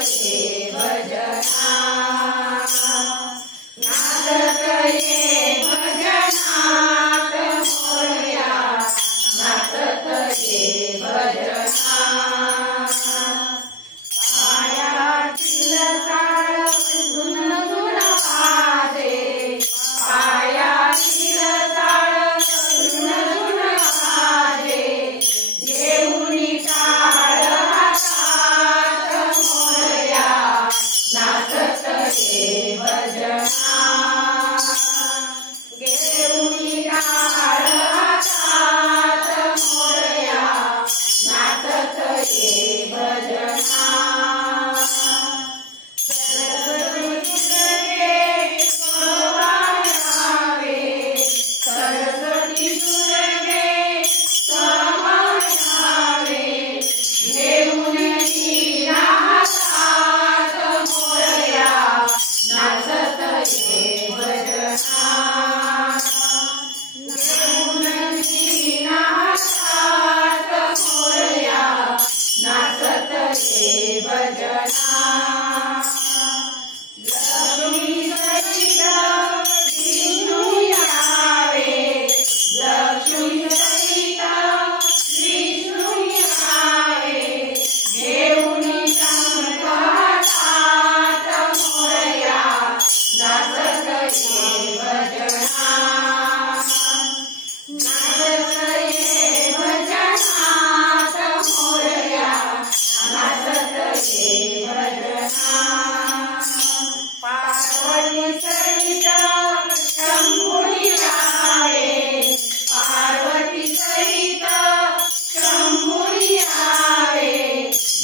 ये भजना नाचत ये भजनात मोरया नाचत ये भजना पायातील टाळ झुन झुन वाजे पायातील टाळ झुन झुन वाजे घेऊनी टाळ हातात मोरया नाचत ये भजना घेऊनी टाळ हातात मोरया नाचत ये भजना सरस्वती दुर्गे समायावे घेऊन वीणा हातात मोरया नाचत ये भजना घेऊन वीणा हातात मोरया नाचत ये भजना लक्ष्मी सहित विष्णू यावे लक्ष्मी सहित विष्णू यावे घेऊन शंख हातात मोरया नाचत ये भजना नाचत ये भजनात मोरया नाचत ये भजना पार्वती सहित शंभुनी यावे पार्वती सहित शंभुनी यावे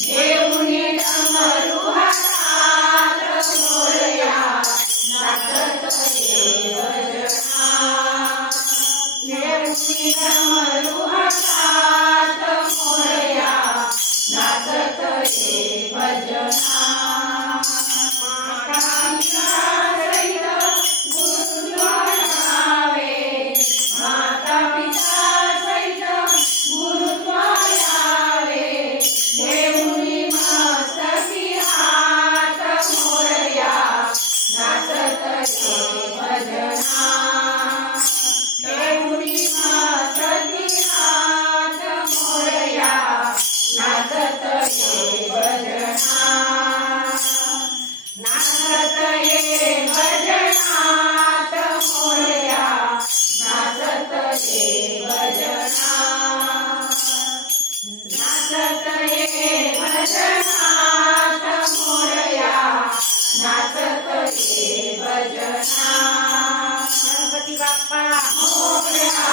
घेऊन डमरू हातात मोरया नाचत ये भजना घेऊन डमरू हातात मोरया नाचत ये भजना माता पिता सहित गुरुद्वार यावे घेऊनी मस्तकी हात मोरया नाचत ये भजना घेऊनी मस्तकी हात मोरया नाचत ये भजना नाचत ये भजनात मोरया नाचत ये भजना नाचत ये भजनात मोरया नाचत ये भजना गणपती बाप्पा मोरया